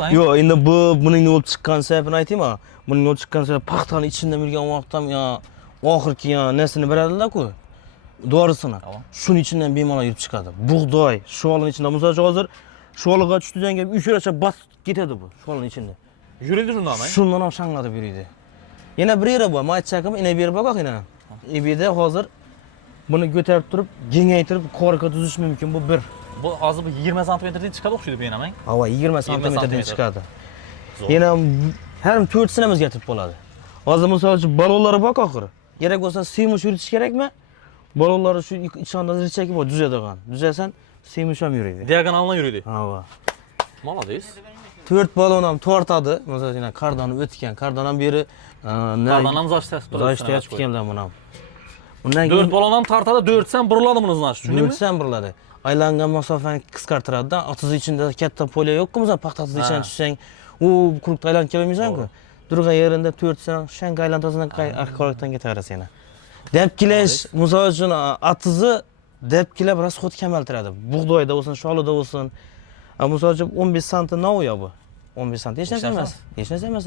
bu? Yo'q, endi buning olib chiqqan sababini aytaymi? Buning olib chiqqan sababi paxtani ichida yurgan vaqtda ya oxirgi ya nesini beradilar-ku. Dorisini. Shuning ichidan bemalol yurib chiqadi. Bug'doy, shuvalning ichida. Misol uchun hozir shuvalga tushdi degan 3 yo'lacha bosib ketadi bu shuvalning ichida. Yuridi shundan mi? Shundan ham shang'ilib yuradi. Yana bir yeri bor. Men aytchakim, ina berib boqaq ina. Ebida hozir buni ko'tarib turib, kengaytirib, korka tuzish mumkin bu bir. Bu hozir 20 santimetrdan chiqadi o'xshaydi bu yana men. Hava 20 santimetrdan chiqadi. Yana har 4 sini o'zgartirib bo'ladi. Hozir misol uchun balonlari bor oxiri. Kerak bo'lsa semish yuritish kerakmi? Balonlari shu ichonda richaki bor, tuzadigan. Tuzasan, semish ham yuradi. Diagonaldan yuradi. Hava. Молодец. 4 balon ham tortadi. Misol uchun kardan o'tgan, kardan ham beri Kardan ham zashtasi turadi. Zashtasi keldi buni ham. Undan 4 balon ham tortadi, 4 ham buriladi buni znash, tushundingmi? 4 ham buriladi. Aylangan masofani qisqartiradi-da. Atiz ichida katta polya yo'q-ku, misol paxtasiz ichidan tushsang, u quruqda aylanib kelmaysan-ku. Durgan yerida 4 san shanka aylantasini arxeologdan ketaverasiz yana. Depkilash, misol uchun atizni depkilab rasxod kamaltiradi. Bug'doyda bo'lsin, sholida bo'lsin. Misol uchun 15 santi novoya bu. 15 santi hech narsa emas. Hech narsa emas.